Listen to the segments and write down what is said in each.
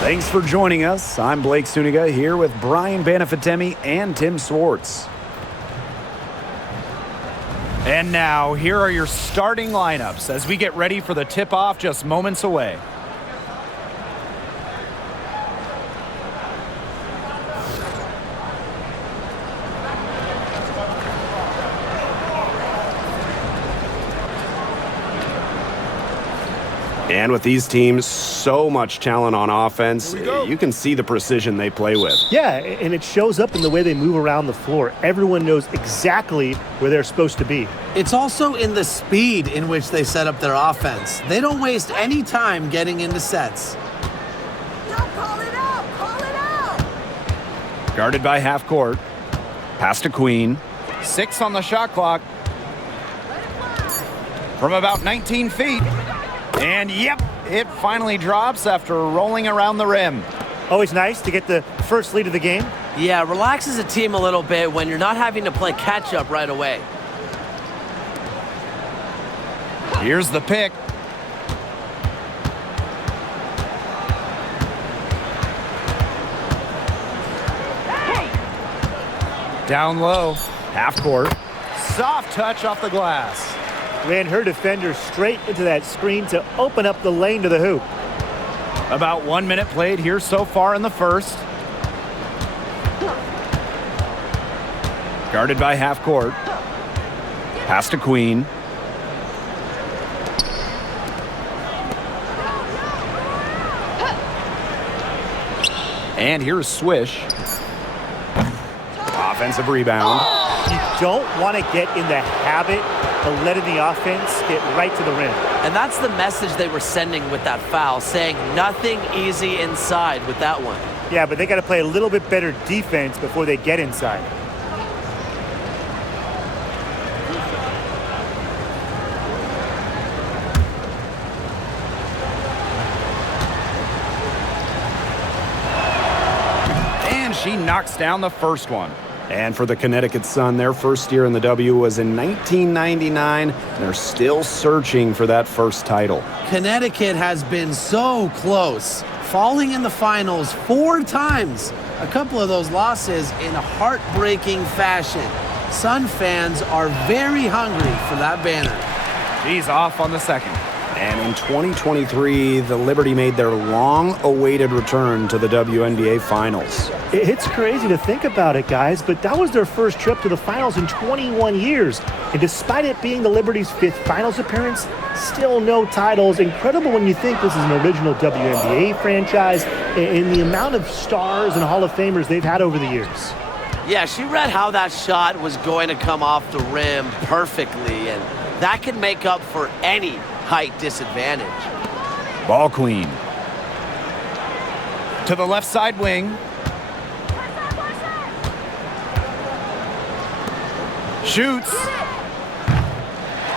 Thanks for joining us. I'm Blake Suniga here with Brian Banafitemi and Tim Swartz. And now, here are your starting lineups as we get ready for the tip-off just moments away. And with these teams, so much talent on offense, you can see the precision they play with. Yeah, and it shows up in the way they move around the floor. Everyone knows exactly where they're supposed to be. It's also in the speed in which they set up their offense. They don't waste any time getting into sets. Call it out! Guarded by half court. Pass to Queen. 6 on the shot clock. From about 19 feet. And yep, it finally drops after rolling around the rim. Always nice to get the first lead of the game. Yeah, relaxes a team a little bit when you're not having to play catch-up right away. Here's the pick. Down low, half court. Soft touch off the glass. Ran her defender straight into that screen to open up the lane to the hoop. About 1 minute played here so far in the first. Guarded by half court. Pass to Queen. And here's Swish. Offensive rebound. You don't want to get in the habit of letting the offense get right to the rim. And that's the message they were sending with that foul, saying nothing easy inside with that one. Yeah, but they got to play a little bit better defense before they get inside. And she knocks down the first one. And for the Connecticut Sun, their first year in the W was in 1999. They're still searching for that first title. Connecticut has been so close, falling in the finals 4 times. A couple of those losses in a heartbreaking fashion. Sun fans are very hungry for that banner. She's off on the second. And in 2023, the Liberty made their long-awaited return to the WNBA Finals. It's crazy to think about it, guys, but that was their first trip to the finals in 21 years. And despite it being the Liberty's 5th finals appearance, still no titles. Incredible when you think this is an original WNBA franchise and the amount of stars and Hall of Famers they've had over the years. Yeah, she read how that shot was going to come off the rim perfectly, and that can make up for any height disadvantage. Ball queen. To the left side wing. Shoots.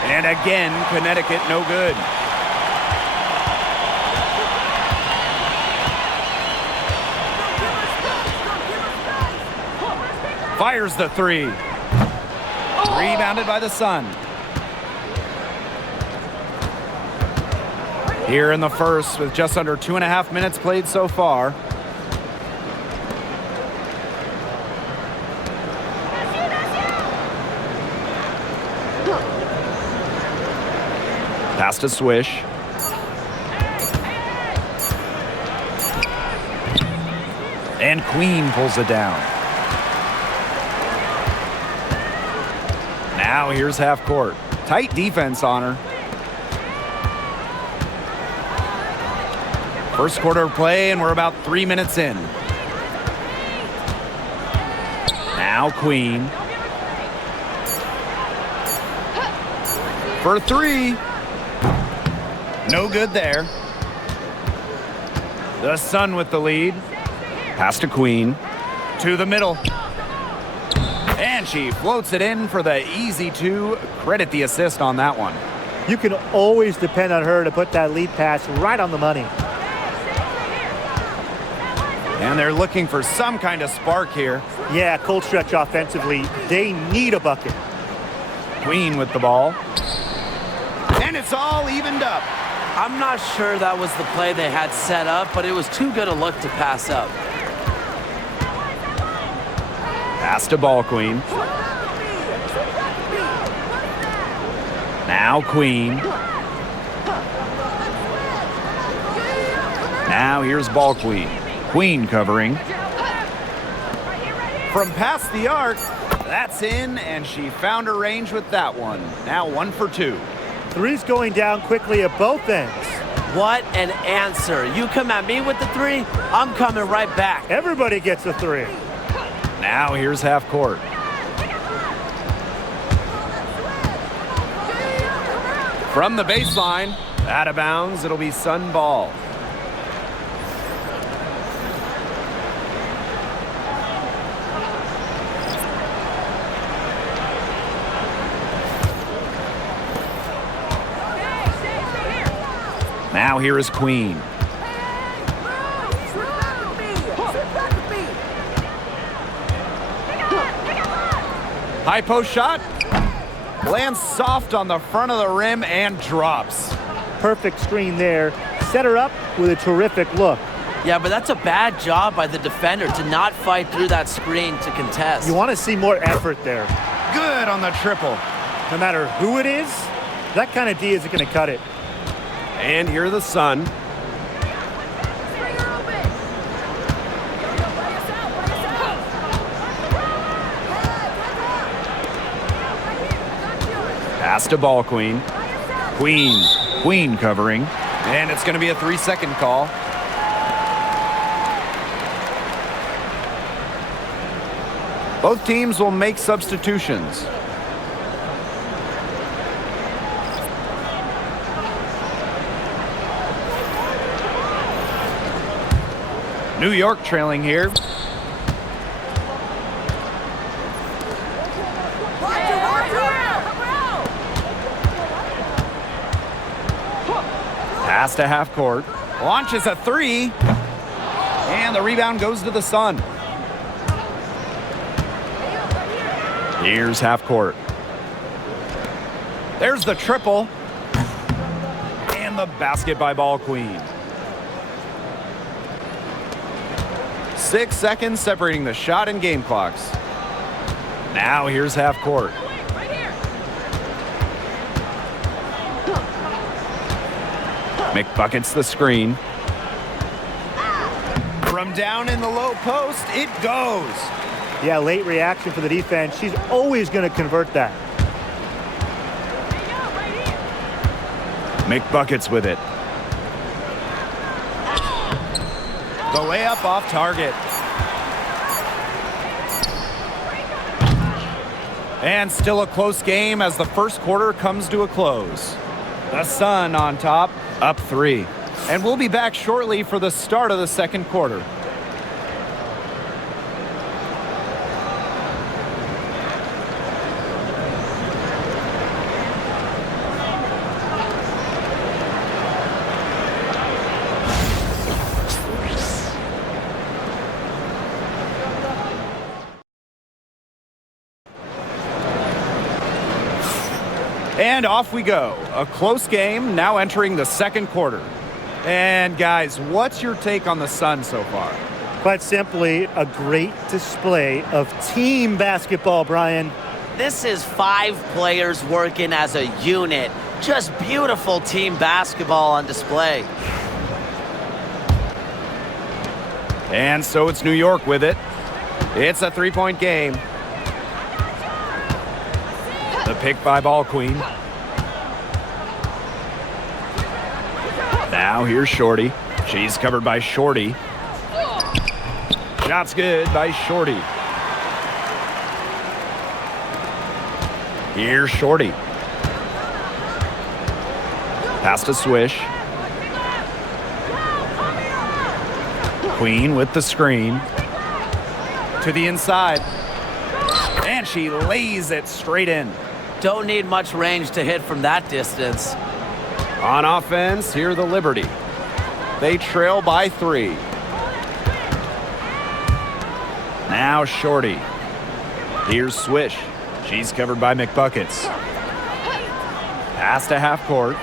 And again, Connecticut no good. Fires the 3. Rebounded by the Sun. Here in the first with just under 2.5 minutes played so far. Pass to Swish. And Queen pulls it down. Now here's half court. Tight defense on her. First quarter of play, and we're about 3 minutes in. Now Queen. For 3. No good there. The Sun with the lead. Pass to Queen. To the middle. And she floats it in for the easy 2. Credit the assist on that one. You can always depend on her to put that lead pass right on the money. And they're looking for some kind of spark here. Yeah, cold stretch offensively. They need a bucket. Queen with the ball. And it's all evened up. I'm not sure that was the play they had set up, but it was too good a look to pass up. Pass to Ball Queen. Now Queen. Now here's Ball Queen. Queen covering. From past the arc, that's in, and she found her range with that one. Now 1 for 2. Three's going down quickly at both ends. What an answer. You come at me with the three, I'm coming right back. Everybody gets a three. Now here's half court. From the baseline, out of bounds, it'll be Sun ball. Now here is Queen. High post shot. Lands soft on the front of the rim and drops. Perfect screen there. Set her up with a terrific look. Yeah, but that's a bad job by the defender to not fight through that screen to contest. You want to see more effort there. Good on the triple. No matter who it is, that kind of D isn't going to cut it. And here the Sun. Pass to Ball Queen. Queen covering. And it's going to be a 3-second call. Both teams will make substitutions. New York trailing here. Pass to half court. Launches a three. And the rebound goes to the Sun. Here's half court. There's the triple. And the basket by Ball Queen. 6 seconds separating the shot and game clocks. Now here's half court. McBucket's the screen. From down in the low post, it goes. Yeah, late reaction for the defense. She's always going to convert that. McBucket's with it. The layup off target. And still a close game as the first quarter comes to a close. The Sun on top, up 3. And we'll be back shortly for the start of the second quarter. And off we go. A close game now entering the second quarter. And guys, what's your take on the Sun so far? Quite simply, a great display of team basketball, Brian. This is 5 players working as a unit. Just beautiful team basketball on display. And so it's New York with it. It's a 3-point game. The pick by Ball Queen. Now here's Shorty. She's covered by Shorty. Shot's good by Shorty. Here's Shorty. Pass to Swish. Queen with the screen. To the inside. And she lays it straight in. Don't need much range to hit from that distance. On offense, here the Liberty. They trail by 3. Now Shorty. Here's Swish. She's covered by McBuckets. Pass to half court.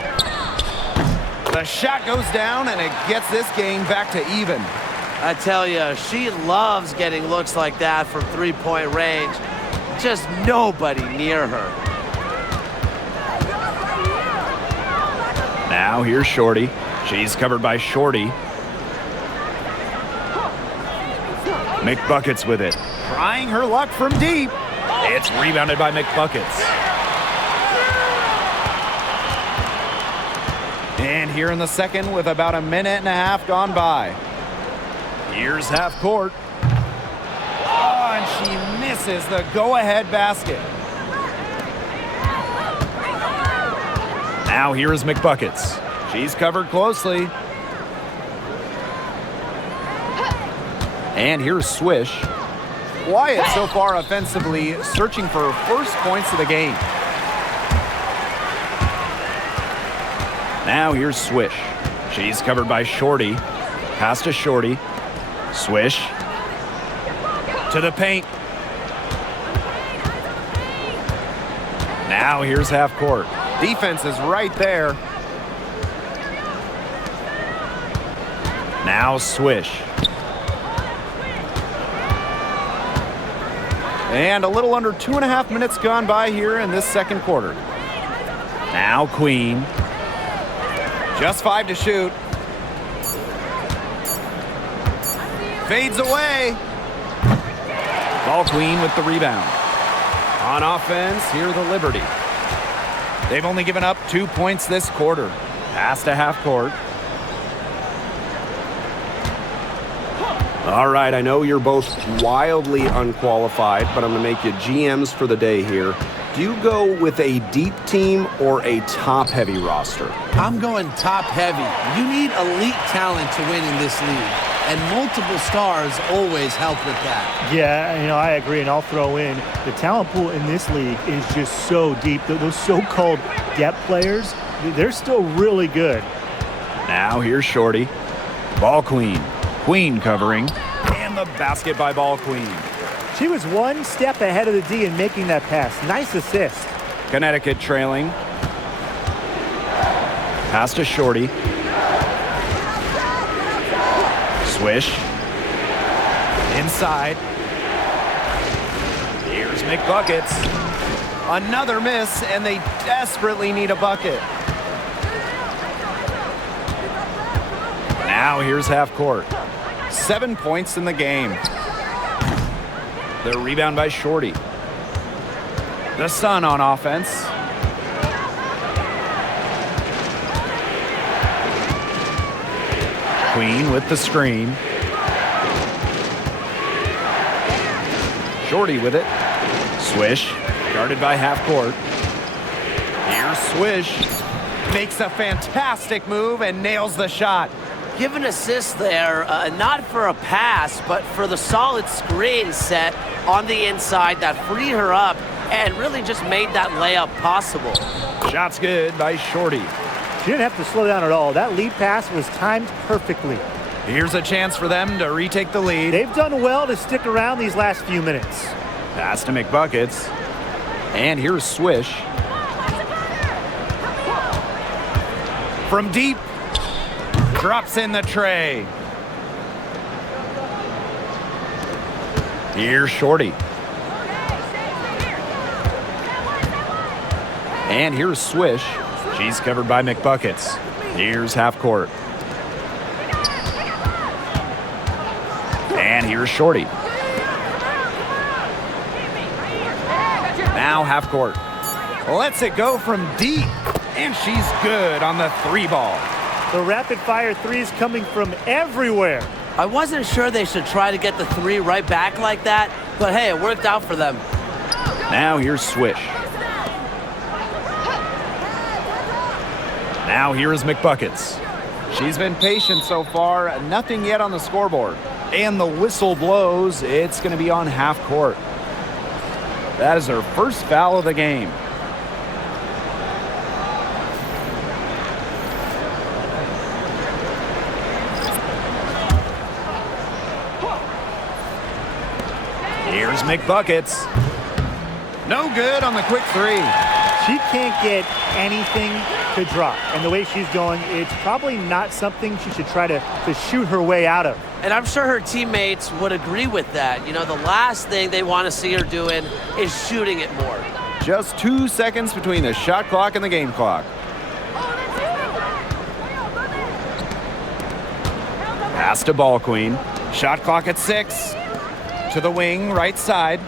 The shot goes down, and it gets this game back to even. I tell you, she loves getting looks like that from three-point range. Just nobody near her. Now here's Shorty. She's covered by Shorty. McBuckets with it. Trying her luck from deep. It's rebounded by McBuckets. And here in the second with about a minute and a half gone by. Here's half court. Oh, and she misses the go-ahead basket. Now here is McBuckets. She's covered closely. And here's Swish. Wyatt so far offensively searching for her first points of the game. Now here's Swish. She's covered by Shorty. Pass to Shorty. Swish. To the paint. Now here's half court. Defense is right there. Now Swish. And a little under 2.5 minutes gone by here in this second quarter. Now Queen. Just 5 to shoot. Fades away. Ball Queen with the rebound. On offense, here the Liberty. They've only given up 2 points this quarter. Pass to half court. All right, I know you're both wildly unqualified, but I'm going to make you GMs for the day here. Do you go with a deep team or a top-heavy roster? I'm going top-heavy. You need elite talent to win in this league, and multiple stars always help with that. Yeah, I agree, and I'll throw in the talent pool in this league is just so deep. Those so-called depth players, they're still really good. Now here's Shorty. Ball Queen. Queen covering. And the basket by Ball Queen. She was one step ahead of the D in making that pass. Nice assist. Connecticut trailing. Pass to Shorty. Swish. Inside. Here's McBuckets. Another miss, and they desperately need a bucket. Now here's half court. 7 points in the game. The rebound by Shorty. The Sun on offense. Queen with the screen. Shorty with it. Swish. Guarded by half court. Here's Swish. Makes a fantastic move and nails the shot. Give an assist there, not for a pass, but for the solid screen set on the inside that freed her up and really just made that layup possible. Shot's good by Shorty. She didn't have to slow down at all. That lead pass was timed perfectly. Here's a chance for them to retake the lead. They've done well to stick around these last few minutes. Pass to McBuckets. And here's Swish. From deep. Drops in the tray. Here's Shorty. And here's Swish. She's covered by McBuckets. Here's half court. And here's Shorty. Now half court. Lets it go from deep. And she's good on the 3-ball. The rapid-fire threes coming from everywhere. I wasn't sure they should try to get the 3 right back like that, but hey, it worked out for them. Now here's Swish. Now here is McBuckets. She's been patient so far, nothing yet on the scoreboard. And the whistle blows, it's going to be on half court. That is her first foul of the game. Here's McBuckets. No good on the quick 3. She can't get anything to drop. And the way she's going, it's probably not something she should try to shoot her way out of. And I'm sure her teammates would agree with that. You know, the last thing they want to see her doing is shooting it more. Just 2 seconds between the shot clock and the game clock. Pass to Ball Queen. Shot clock at 6. To the wing, right side.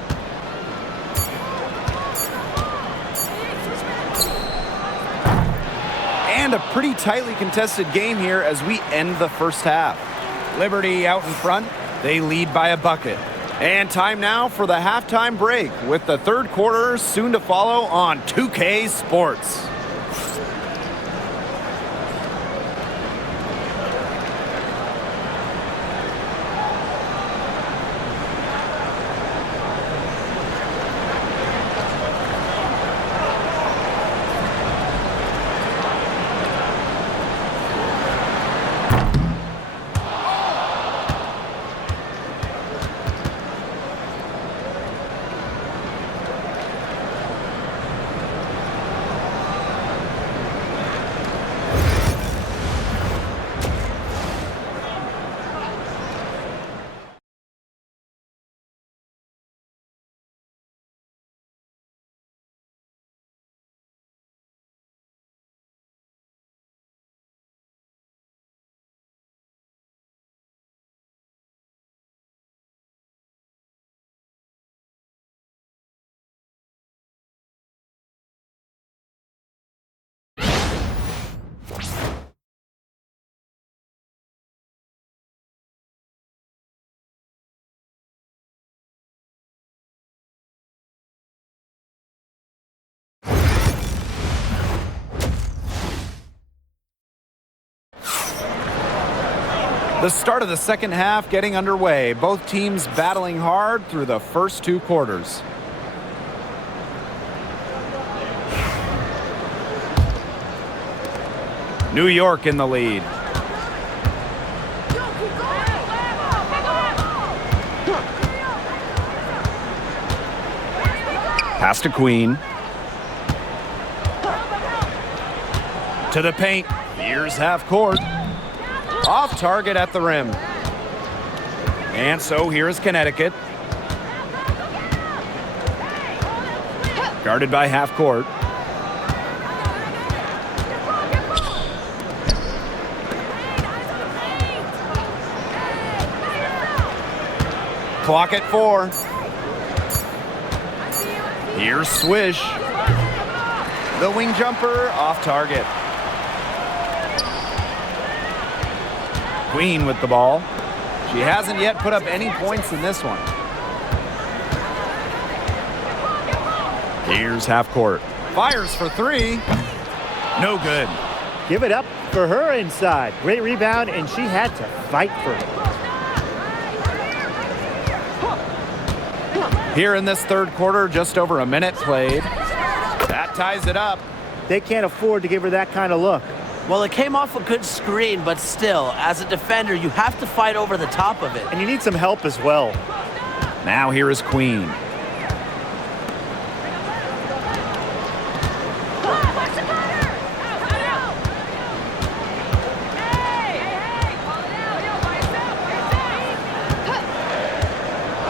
And a pretty tightly contested game here as we end the first half. Liberty out in front. They lead by a bucket. And time now for the halftime break with the third quarter soon to follow on 2K Sports. The start of the second half getting underway. Both teams battling hard through the first 2 quarters. New York in the lead. Pass to Queen. To the paint. Here's half court. Off target at the rim. And so here is Connecticut. Guarded by half court. Clock at 4. Here's Swish. The wing jumper off target. Queen with the ball. She hasn't yet put up any points in this one. Here's half court. Fires for 3. No good. Give it up for her inside. Great rebound, and she had to fight for it. Here in this third quarter, just over a minute played. That ties it up. They can't afford to give her that kind of look. Well, it came off a good screen, but still, as a defender, you have to fight over the top of it. And you need some help as well. Now here is Queen.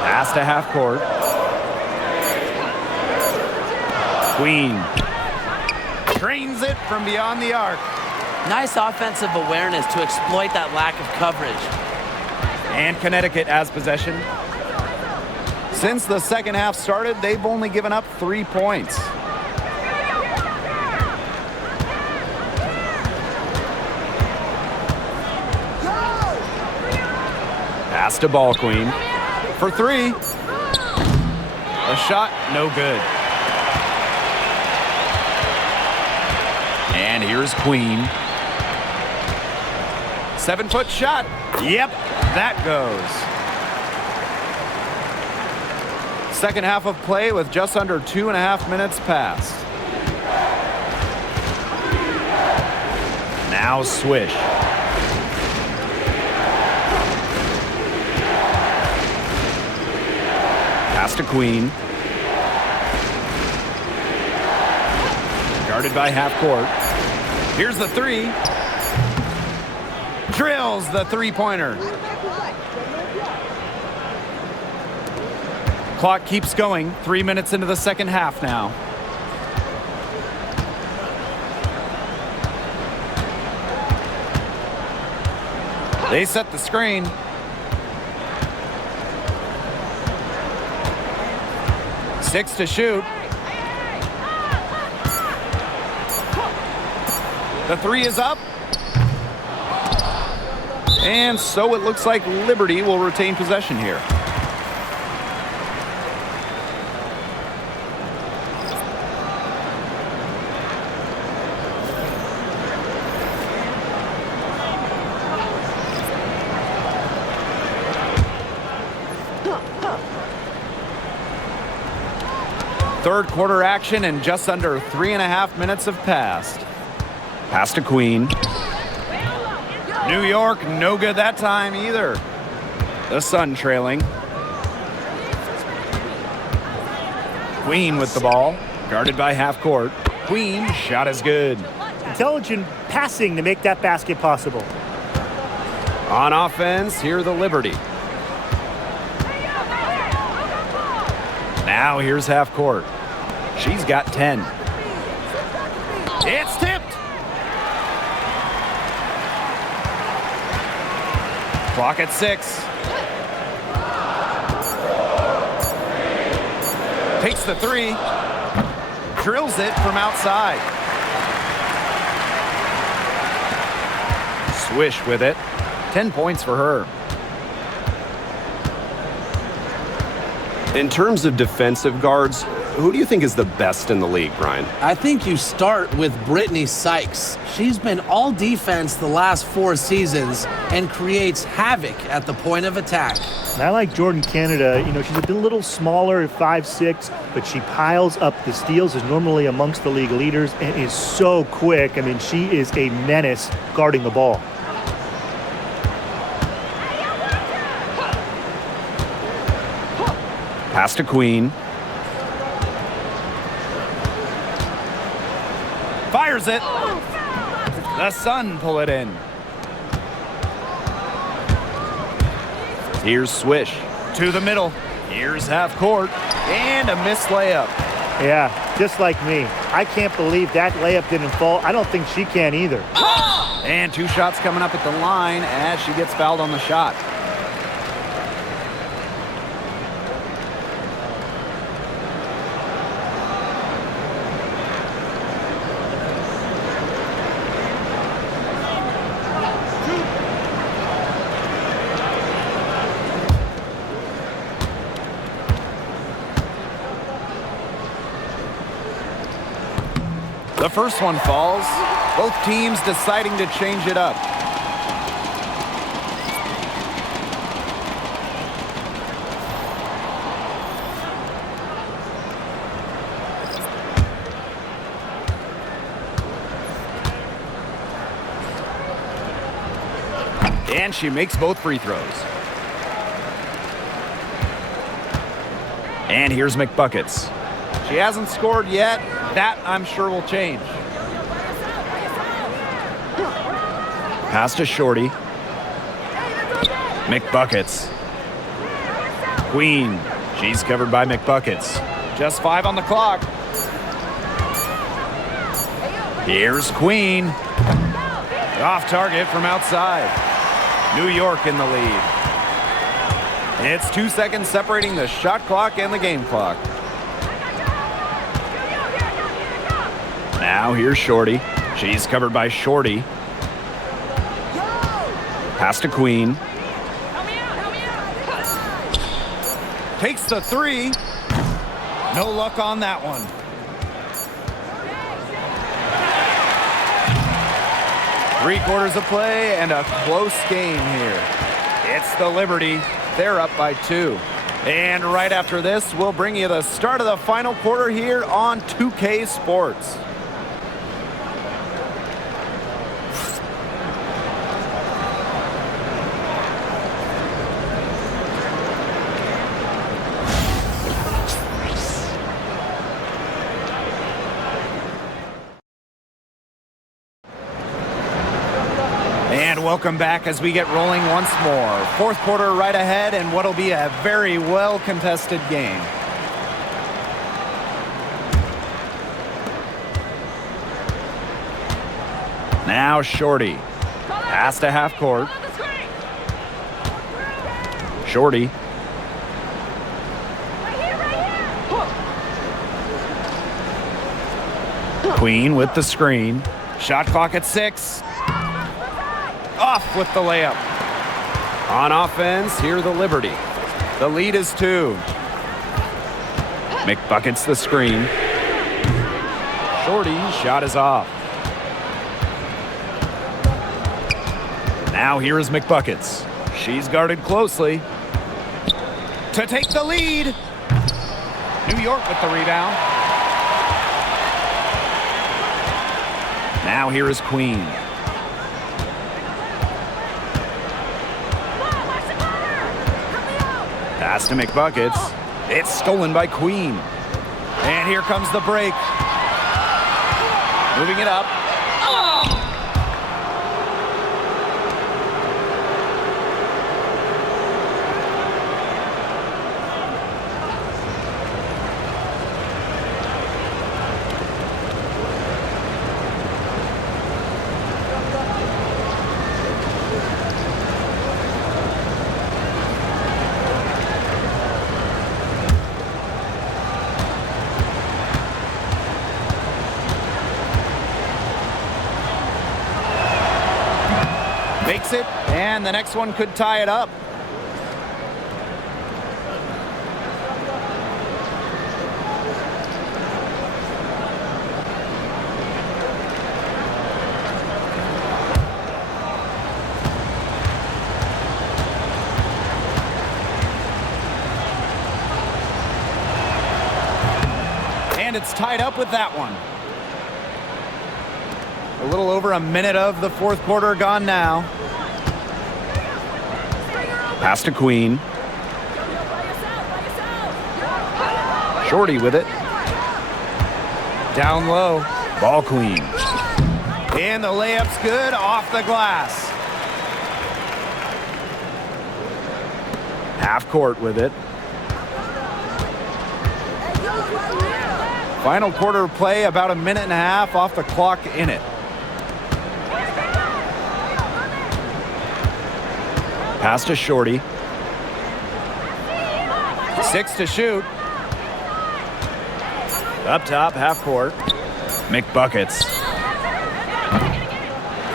Pass to half court. Queen drains it from beyond the arc. Nice offensive awareness to exploit that lack of coverage. And Connecticut has possession. Since the second half started, they've only given up 3 points. Pass to Ball Queen for 3. A shot, no good. And here's Queen. 7-foot shot. Yep, that goes. Second half of play with just under 2.5 minutes passed. Now Swish. Pass to Queen. Guarded by half court. Here's the three. Drills the three-pointer. Clock keeps going. 3 minutes into the second half now. They set the screen. Six to shoot. The three is up. And so it looks like Liberty will retain possession here. Third quarter action and just under 3.5 minutes have passed. Pass to Queen. New York, no good that time either. The Sun trailing. Queen with the ball, guarded by half court. Queen, shot is good. Intelligent passing to make that basket possible. On offense, here the Liberty. Now here's half court. She's got 10. It's tipped. Clock at 6. Takes the three. Drills it from outside. Swish with it. 10 points for her. In terms of defensive guards, who do you think is the best in the league, Brian? I think you start with Brittany Sykes. She's been all defense the last 4 seasons and creates havoc at the point of attack. And I like Jordan Canada. You know, she's a little smaller at 5'6", but she piles up the steals, is normally amongst the league leaders, and is so quick. I mean, she is a menace guarding the ball. Pass to Queen. Fires it. The Sun pull it in. Here's Swish to the middle. Here's half court and a missed layup. Yeah, just like me. I can't believe that layup didn't fall. I don't think she can either. And 2 shots coming up at the line as she gets fouled on the shot. The first one falls. Both teams deciding to change it up. And she makes both free throws. And here's McBuckets. She hasn't scored yet. That, I'm sure, will change. Pass to Shorty. McBuckets. Queen. She's covered by McBuckets. Just 5 on the clock. Here's Queen. Off target from outside. New York in the lead. It's 2 seconds separating the shot clock and the game clock. Now here's Shorty. She's covered by Shorty. Pass to Queen. Takes the three. No luck on that one. Three-quarters of play and a close game here. It's the Liberty. They're up by 2. And right after this, we'll bring you the start of the final quarter here on 2K Sports. And welcome back as we get rolling once more. Fourth quarter right ahead and what'll be a very well-contested game. Now Shorty. Pass to half court. Shorty. Queen with the screen. Shot clock at 6. Off with the layup. On offense, here the Liberty. The lead is 2. McBucket's the screen. Shorty, shot is off. Now here is McBuckets. She's guarded closely. To take the lead. New York with the rebound. Now here is Queen. Pass to McBuckets. It's stolen by Queen. And here comes the break. Moving it up. Makes it, and the next one could tie it up. And it's tied up with that one. A little over a minute of the fourth quarter gone now. Pass to Queen. Shorty with it. Down low. Ball Queen. And the layup's good off the glass. Half court with it. Final quarter play, about a minute and a half off the clock in it. Pass to Shorty. 6 to shoot. Up top, half court. McBuckets.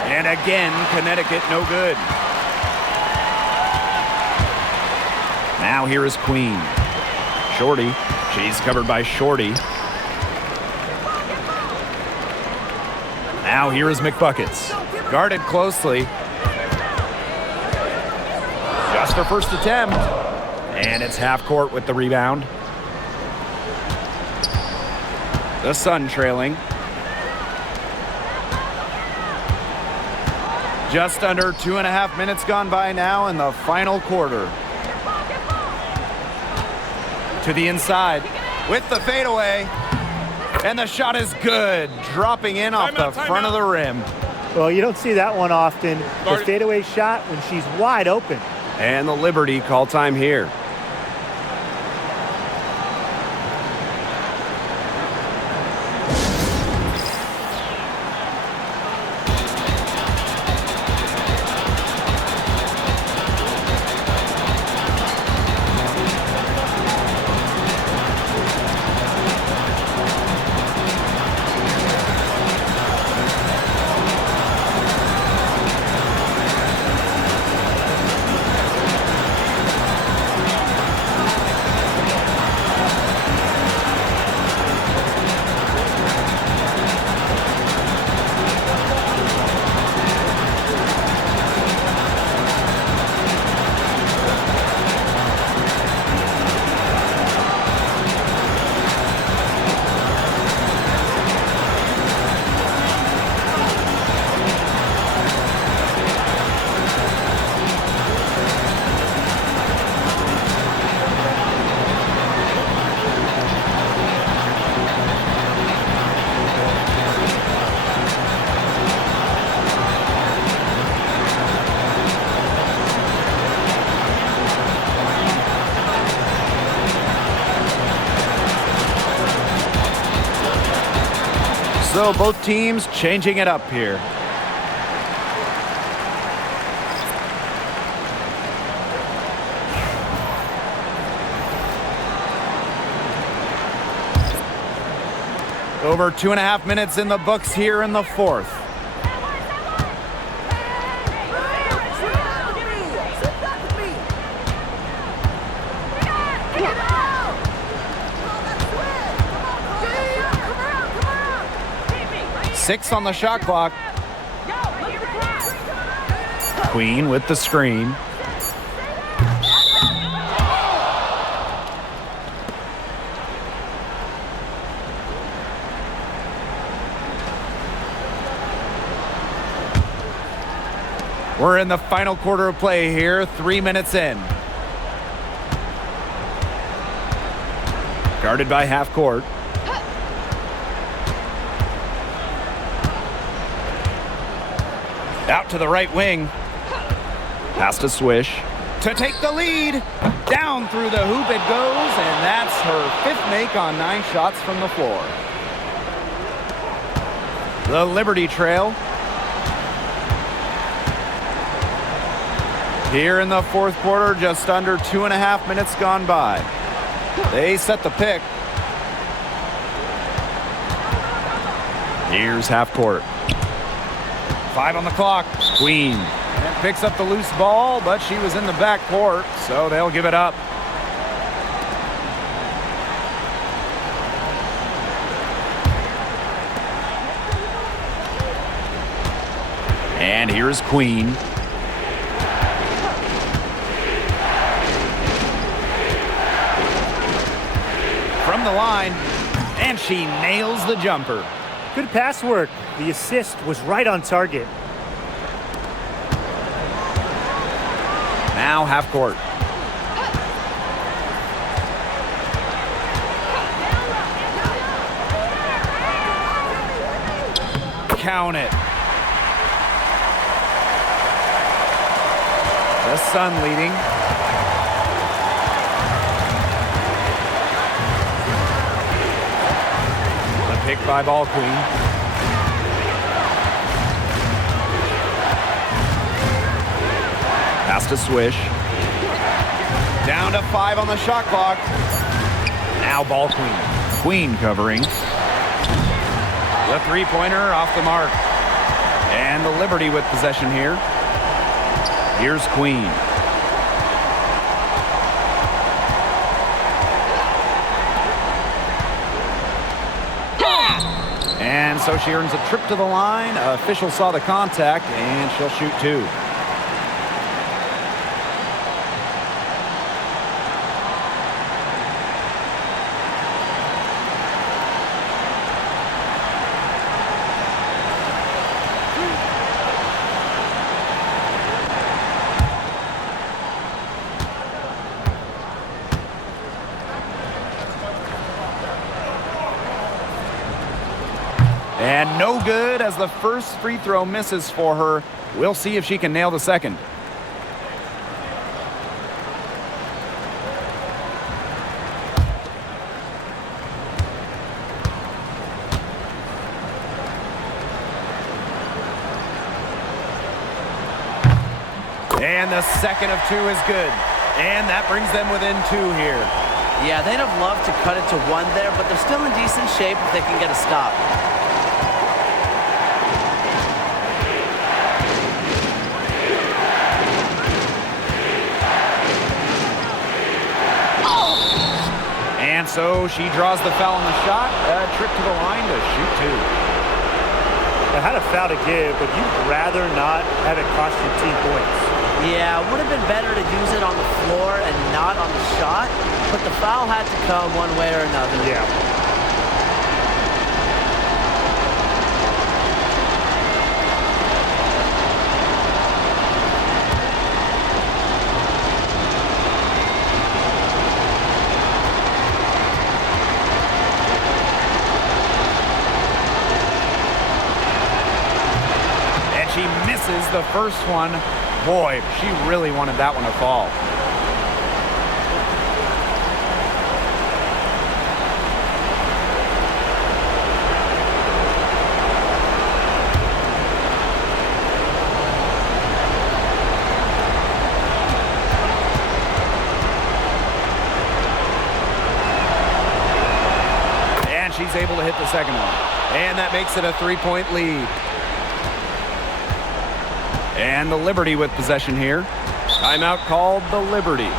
And again, Connecticut no good. Now here is Queen. Shorty. She's covered by Shorty. Now here is McBuckets. Guarded closely. Just her first attempt. And it's half court with the rebound. The Sun trailing. Just under 2.5 minutes gone by now in the final quarter. To the inside with the fadeaway. And the shot is good. Dropping in off the front of the rim. Well, you don't see that one often. The fadeaway shot when she's wide open. And the Liberty call time here. So both teams changing it up here. Over 2.5 minutes in the books here in the fourth. Six on the shot clock. Queen with the screen. We're in the final quarter of play here, 3 minutes in. Guarded by half court. Out to the right wing. Pass to Swish. To take the lead. Down through the hoop it goes, and that's her 5th make on 9 shots from the floor. The Liberty trail. Here in the fourth quarter, just under 2.5 minutes gone by. They set the pick. Here's half court. 5 on the clock. Queen. And picks up the loose ball, but she was in the back court, so they'll give it up. And here's Queen. From the line, and she nails the jumper. Good pass work. The assist was right on target. Now half court. Count it. The Sun leading. The pick by Ball Queen. Pass to Swish. Down to 5 on the shot clock. Now Ball Queen. Queen covering. The three-pointer off the mark. And the Liberty with possession here. Here's Queen. And so she earns a trip to the line. Official saw the contact, and she'll shoot 2. And no good as the first free throw misses for her. We'll see if she can nail the second. And the second of 2 is good. And that brings them within 2 here. Yeah, they'd have loved to cut it to 1 there, but they're still in decent shape if they can get a stop. And so she draws the foul on the shot. A trip to the line to shoot 2. I had a foul to give, but you'd rather not have it cost your team points. Yeah, it would have been better to use it on the floor and not on the shot, but the foul had to come one way or another. Yeah. She misses the first one. Boy, she really wanted that one to fall. he's able to hit the second one. And that makes it a 3-point lead. And the Liberty with possession here. Timeout called the Liberty.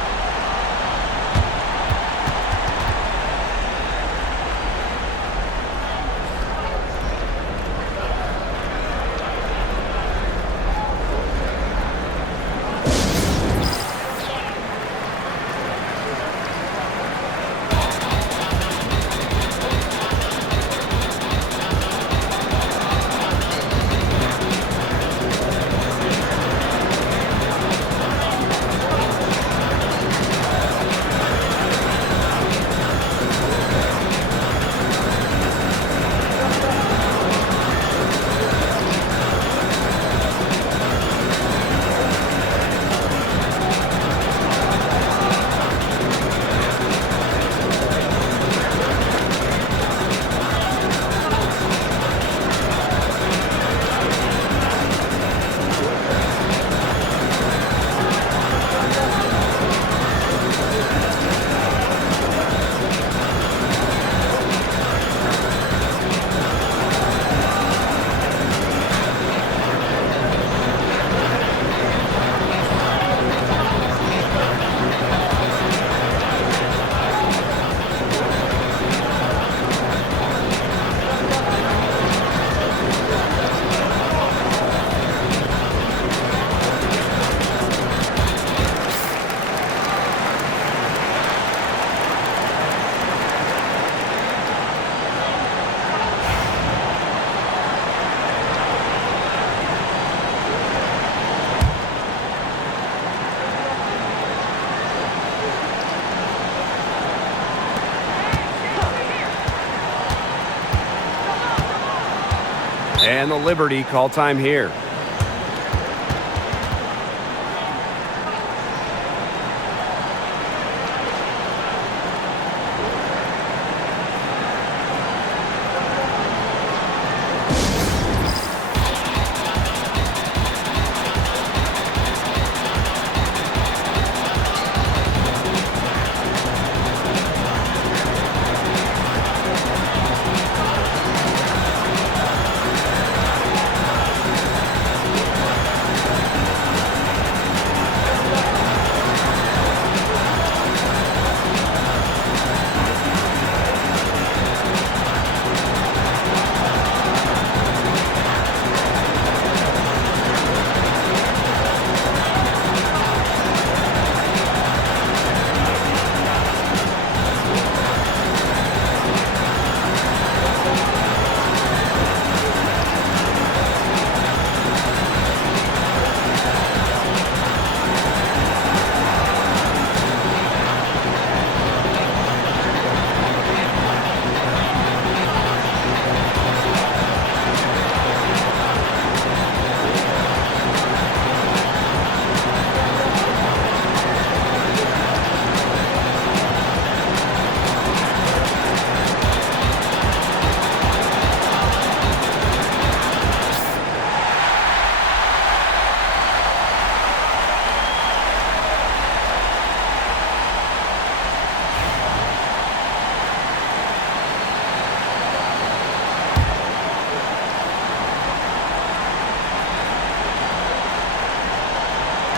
And the Liberty call time here.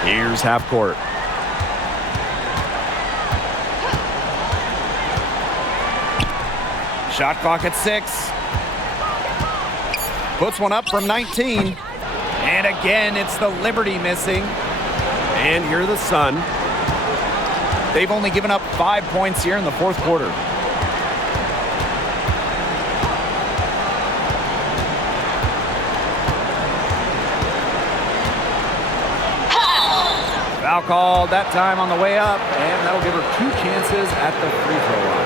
Here's half court. Shot clock at 6. Puts one up from 19. And again, it's the Liberty missing. And here are the Sun. They've only given up 5 points here in the fourth quarter. Foul called that time on the way up, and that'll give her 2 chances at the free throw line.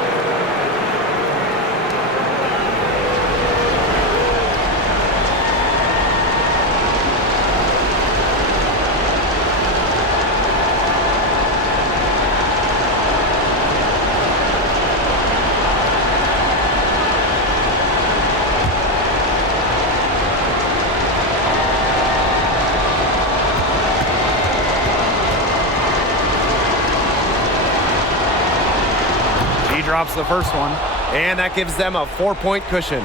Drops the first one. And that gives them a 4-point cushion.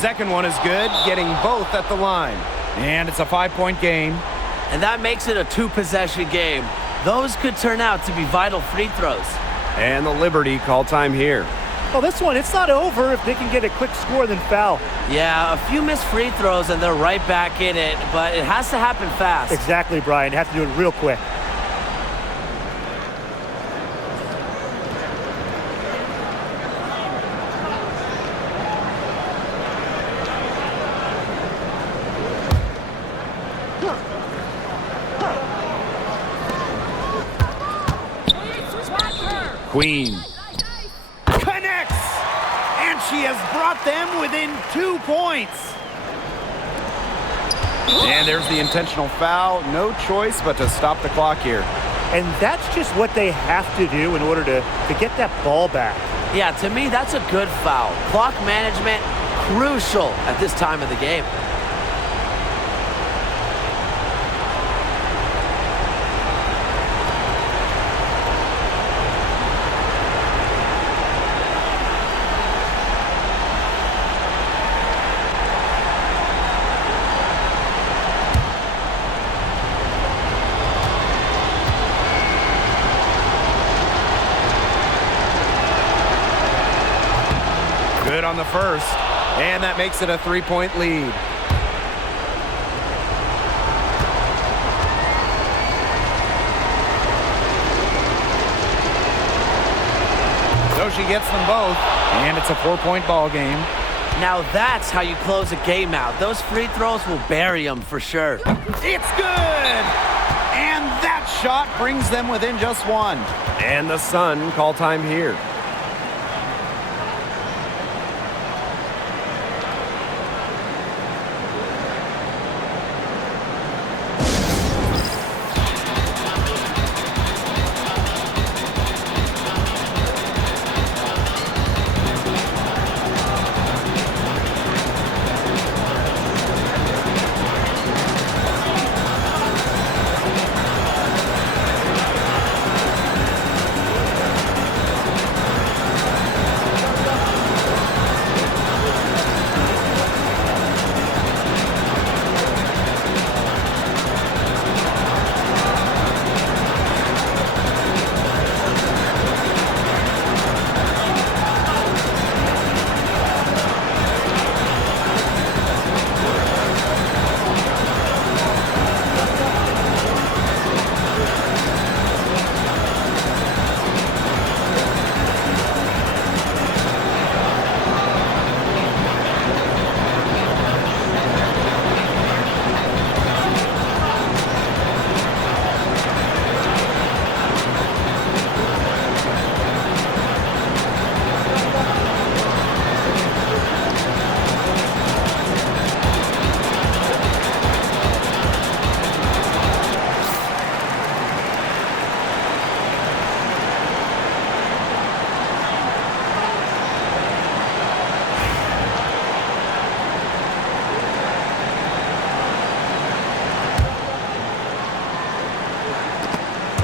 Second one is good, getting both at the line. And it's a 5-point game. And that makes it a 2-possession game. Those could turn out to be vital free throws. And the Liberty call time here. Well, this one, it's not over if they can get a quick score then foul. Yeah, a few missed free throws and they're right back in it, but it has to happen fast. Exactly, Brian. Have to do it real quick. Queen connects, and she has brought them within 2 points. And there's the intentional foul. No choice but to stop the clock here. And that's just what they have to do in order to get that ball back. Yeah, to me, that's a good foul. Clock management, crucial at this time of the game. Good on the first, and that makes it a 3-point lead. So she gets them both, and it's a 4-point ball game. Now that's how you close a game out. Those free throws will bury them for sure. It's good! And that shot brings them within just one. And the Sun call time here.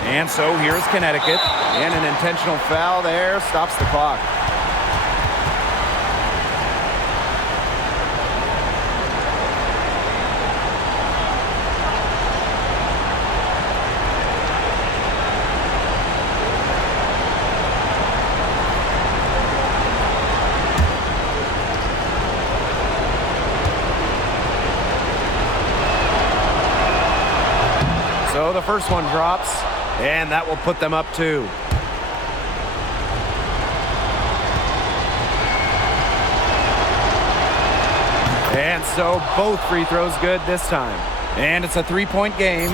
And so here's Connecticut, and an intentional foul there stops the clock. So the first one drops, and that will put them up 2. And so both free throws good this time. And it's a 3-point game.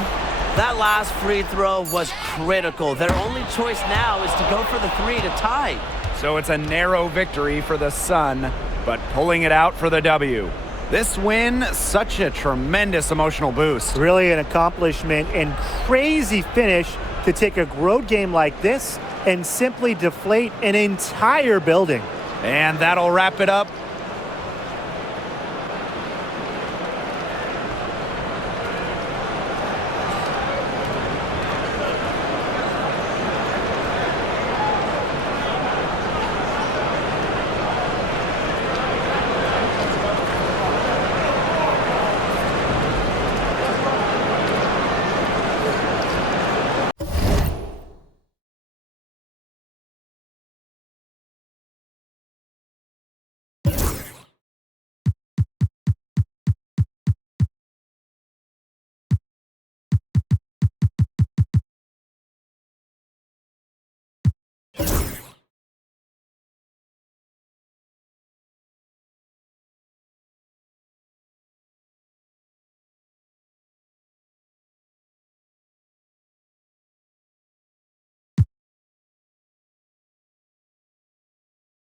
That last free throw was critical. Their only choice now is to go for the 3 to tie. So it's a narrow victory for the Sun, but pulling it out for the W. This win, such a tremendous emotional boost. Really an accomplishment and crazy finish to take a road game like this and simply deflate an entire building. And that'll wrap it up